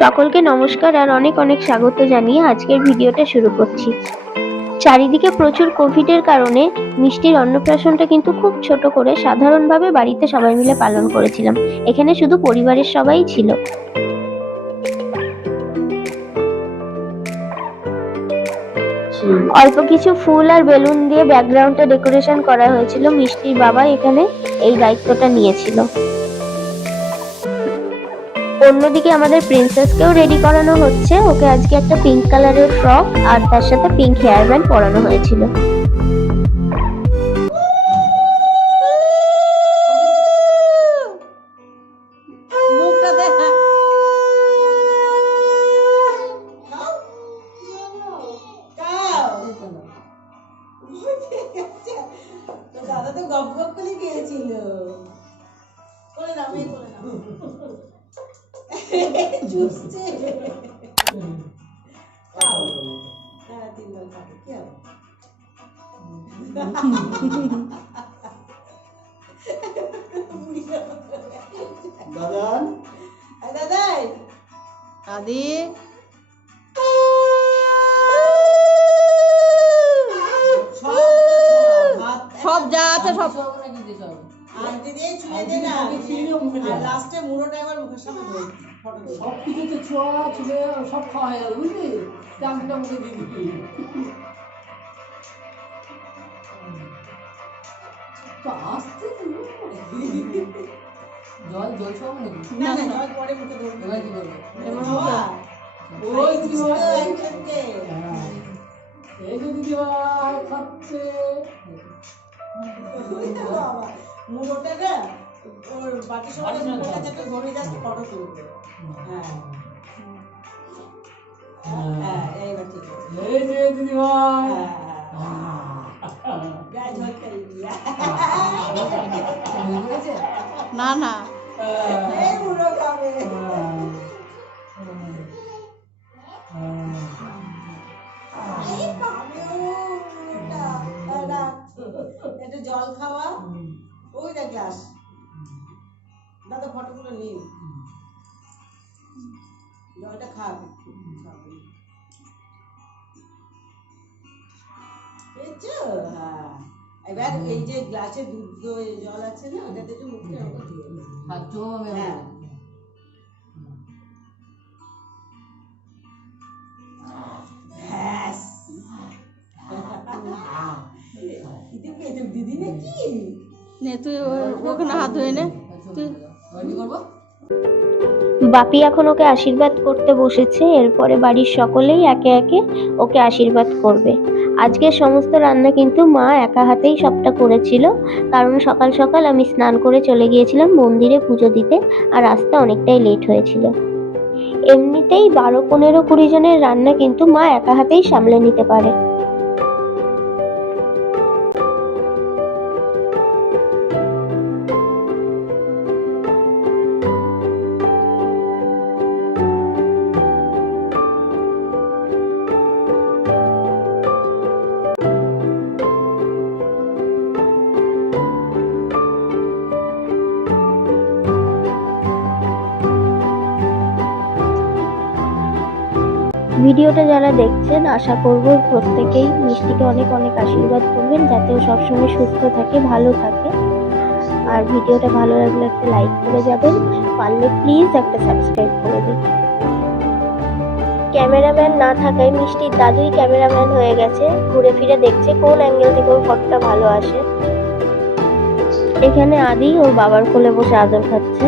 সকলকে নমস্কার আর অনেক অনেক স্বাগত জানিয়ে আজকের ভিডিওটা শুরু করছি। চারিদিকে প্রচুর কোভিডের কারণে মিষ্টির অন্নপ্রাশনটা কিন্তু খুব ছোট করে সাধারণভাবে বাড়িতে সবাই মিলে পালন করেছিলাম। এখানে শুধু পরিবারের সবাই ছিল। অল্প কিছু ফুল আর বেলুন দিয়ে ব্যাকগ্রাউন্ডটা ডেকোরেশন করা হয়েছিল। মিষ্টির বাবা এখানে এই দায়িত্বটা নিয়েছিল। অন্যদিকে আমাদের প্রিন্সেসকেও রেডি করানো হচ্ছে। ওকে আজকে একটা পিঙ্ক কালারের ফ্রক আর তার সাথে পিঙ্ক হেয়ার ব্যান্ড পরানো হয়েছিল। দাদা তো গপ গপ করে গিয়েছিল। করে নাও এই করে নাও চুপছে খাও হ্যাঁ তিনবার খাবে কি হবে দাদা দাদা আদি সব যা আছে সব আর দিদি ছুঁয়ে দে না আর লাস্টে মুড়োটা এবার মুখের সামনে ধরে ফটো সব কিছুতে ছোঁয়া ছুঁয়ে সব খাওয়া হয়ে গেল বুঝলি চামচটা মুখে দিয়ে দিবি তো আসতে জল জল সব না না জল পরে মুখে ধরবে এবার কি করবে ওই দিদি একজনকে এই যে দিদি খাচ্ছে মুড়োটা না ওর বাকি সবাই মুড়োটা যাতে ধরে যাচ্ছে ফটো তুলবে হ্যাঁ হ্যাঁ এইবার ঠিক আছে এই যে দিদি ভাই গায়ে ঝল খাই না না এই মুড়ো খাবে এটা জল খাওয়া ওই দেখ গ্লাস দাদা ফটোগুলো নিন জলটা খাবে পেয়েছো হ্যাঁ এবার এই যে গ্লাসে দুধ জল আছে না ওটাতে একটু মুখে হাত ধোবে হ্যাঁ দিদি নাকি নে তুই ওখানে হাত ধুয়ে নে বাপি এখন ওকে আশীর্বাদ করতে বসেছে। এরপরে বাড়ির সকলেই একে একে ওকে আশীর্বাদ করবে। আজকের সমস্ত রান্না কিন্তু মা একা হাতেই সবটা করেছিল, কারণ সকাল সকাল আমি স্নান করে চলে গিয়েছিলাম মন্দিরে পুজো দিতে আর আসতে অনেকটাই লেট হয়েছিল। এমনিতেই 12, 15, 20 জনের রান্না কিন্তু মা একা হাতেই সামলে নিতে পারে। ভিডিওটা যারা দেখছেন আশা করব প্রত্যেকেই মিষ্টিকে অনেক অনেক আশীর্বাদ করবেন যাতে ও সবসময় সুস্থ থাকে, ভালো থাকে। আর ভিডিওটা ভালো লাগলে একটা লাইক করে যাবেন, পারলে প্লিজ একটা সাবস্ক্রাইব করে দিন। ক্যামেরাম্যান না থাকায় মিষ্টির দাদুই ক্যামেরাম্যান হয়ে গেছে, ঘুরে ফিরে দেখছে কোন অ্যাঙ্গেল থেকে ওর ফটোটা ভালো আসে। এখানে আদি ওর বাবার কোলে বসে আদর খাচ্ছে।